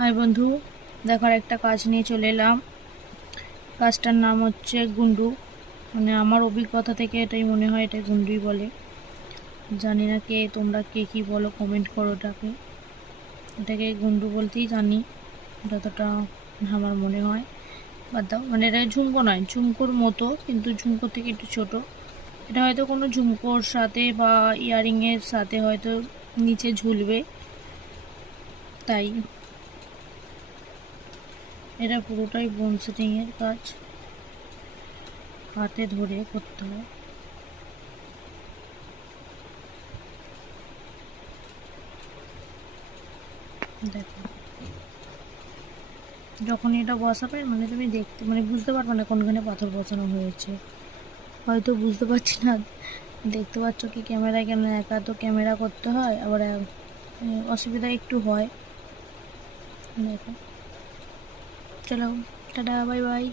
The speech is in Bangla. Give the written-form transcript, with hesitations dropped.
হাই বন্ধু, দেখার একটা কাজ নিয়ে চলে এলাম। কাজটার নাম হচ্ছে গুন্ডু। মানে আমার অভিজ্ঞতা থেকে এটাই মনে হয়, এটা গুন্ডুই বলে। জানি না তোমরা কে কি বলো, কমেন্ট করো। এটাকে গুন্ডু বলতেই জানি, যতটা আমার মনে হয়। বাদ দাও, মানে এটা ঝুমকো নয়, ঝুমকোর মতো কিন্তু ঝুমকোর থেকে একটু ছোট। এটা হয়তো কোনো ঝুমকোর সাথে বা ইয়ারিংয়ের সাথে হয়তো নিচে ঝুলবে, তাই। এটা পুরোটাই বোন সেটিংয়ের কাজ, হাতে ধরে করতে হয়। দেখো, যখন এটা বসাবে মানে তুমি দেখতে মানে বুঝতে পারবে না কোনখানে পাথর বসানো হয়েছে। হয়তো বুঝতে পারছি না, দেখতে পাচ্ছ কি ক্যামেরায়, কেন একা তো ক্যামেরা করতে হয়, আবার অসুবিধা একটু হয়। দেখো, চলো, টাটা, বাই বাই।